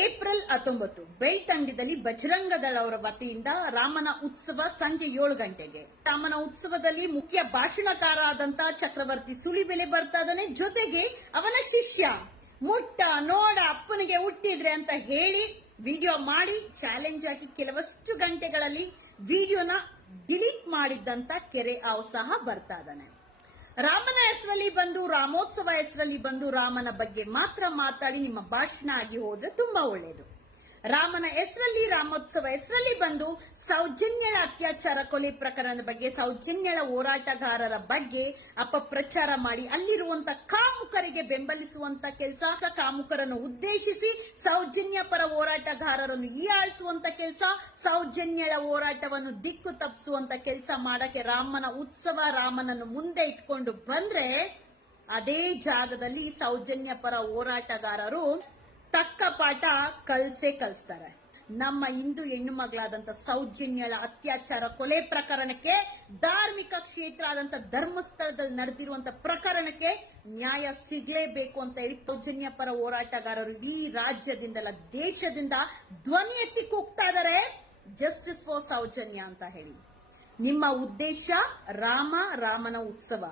April 19 ಬೆಳ್ತಂಡದಲ್ಲಿ Bajrang Dal ಅವರ ವತಿಯಿಂದ ರಾಮನ ಉತ್ಸವ ಸಂಜೆ 7 ಗಂಟೆಗೆ. ರಾಮನ ಉತ್ಸವದಲ್ಲಿ ಮುಖ್ಯ ಭಾಷಣಕಾರ ಆದಂತ ಚಕ್ರವರ್ತಿ ಸುಳಿಬೆಲೆ ಬರ್ತಾ ಇದ್ದಾನೆ. ಜೊತೆಗೆ ಅವನ ಶಿಷ್ಯ ಮುಟ್ಟ ನೋಡ ಅಪ್ಪನಿಗೆ ಹುಟ್ಟಿದ್ರೆ ಅಂತ ಹೇಳಿ ವಿಡಿಯೋ ಮಾಡಿ ಚಾಲೆಂಜ್ ಹಾಕಿ ಕೆಲವಷ್ಟು ಗಂಟೆಗಳಲ್ಲಿ ವಿಡಿಯೋನ ಡಿಲೀಟ್ ಮಾಡಿದ್ದಂತ ಕೆರೆ ಹಾವು ಸಹ ಬರ್ತಾ ಇದ್ದಾನೆ. ರಾಮನ ಹೆಸರಲ್ಲಿ ಬಂದು ರಾಮೋತ್ಸವ ಹೆಸರಲ್ಲಿ ಬಂದು ರಾಮನ ಬಗ್ಗೆ ಮಾತ್ರ ಮಾತಾಡಿ ನಿಮ್ಮ ಭಾಷಣ ಆಗಿ ಹೋದ್ರೆ ತುಂಬಾ ಒಳ್ಳೇದು. ರಾಮನ ಹೆಸರಲ್ಲಿ ರಾಮೋತ್ಸವ ಹೆಸರಲ್ಲಿ ಬಂದು ಸೌಜನ್ಯಳ ಅತ್ಯಾಚಾರ ಕೊಲೆ ಪ್ರಕರಣದ ಬಗ್ಗೆ, ಸೌಜನ್ಯಳ ಹೋರಾಟಗಾರರ ಬಗ್ಗೆ ಅಪಪ್ರಚಾರ ಮಾಡಿ ಅಲ್ಲಿರುವಂತ ಕಾಮುಕರಿಗೆ ಬೆಂಬಲಿಸುವಂತ ಕೆಲಸ, ಕಾಮುಕರನ್ನು ಉದ್ದೇಶಿಸಿ ಸೌಜನ್ಯ ಪರ ಹೋರಾಟಗಾರರನ್ನು ಹೀಯಾಳಿಸುವಂತ ಕೆಲಸ, ಸೌಜನ್ಯಳ ಹೋರಾಟವನ್ನು ದಿಕ್ಕು ತಪ್ಪಿಸುವಂತ ಕೆಲಸ ಮಾಡಕ್ಕೆ ರಾಮನ ಉತ್ಸವ ರಾಮನನ್ನು ಮುಂದೆ ಇಟ್ಕೊಂಡು ಬಂದ್ರೆ ಅದೇ ಜಾಗದಲ್ಲಿ ಸೌಜನ್ಯ ಪರ ಹೋರಾಟಗಾರರು ತಕ್ಕ ಪಾಠ ಕಲಿಸ್ತಾರೆ. ನಮ್ಮ ಹಿಂದೂ ಹೆಣ್ಣು ಮಗಳಾದಂತ ಸೌಜನ್ಯಳ ಅತ್ಯಾಚಾರ ಕೊಲೆ ಪ್ರಕರಣಕ್ಕೆ, ಧಾರ್ಮಿಕ ಕ್ಷೇತ್ರ ಆದಂತ ಧರ್ಮಸ್ಥಳದಲ್ಲಿ ನಡೆದಿರುವಂತ ಪ್ರಕರಣಕ್ಕೆ ನ್ಯಾಯ ಸಿಗಲೇಬೇಕು ಅಂತ ಹೇಳಿ ಸೌಜನ್ಯ ಪರ ಹೋರಾಟಗಾರರು ಈ ರಾಜ್ಯದಿಂದಲ್ಲ ದೇಶದಿಂದ ಧ್ವನಿ ಎತ್ತಿ ಕೂಗ್ತಾ ಇದಾರೆ, ಜಸ್ಟಿಸ್ ಫಾರ್ ಸೌಜನ್ಯ ಅಂತ ಹೇಳಿ. ನಿಮ್ಮ ಉದ್ದೇಶ ರಾಮನ ಉತ್ಸವ,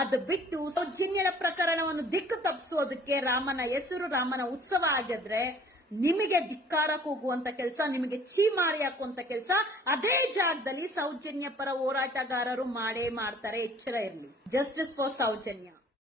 ಅದು ಬಿಟ್ಟು ಸೌಜನ್ಯಳ ಪ್ರಕರಣವನ್ನು ದಿಕ್ಕು ತಪ್ಪಿಸೋದಕ್ಕೆ ರಾಮನ ಹೆಸರು ರಾಮನ ಉತ್ಸವ ಆಗಿದ್ರೆ ನಿಮಗೆ ಧಿಕ್ಕಾರ ಕೂಗುವಂತ ಕೆಲಸ, ನಿಮಗೆ ಚೀಮಾರಿ ಹಾಕುವಂತ ಕೆಲಸ ಅದೇ ಜಾಗದಲ್ಲಿ ಸೌಜನ್ಯ ಪರ ಹೋರಾಟಗಾರರು ಮಾಡೇ ಮಾಡ್ತಾರೆ. ಎಚ್ಚರ ಇರಲಿ. Justice for Soujanya.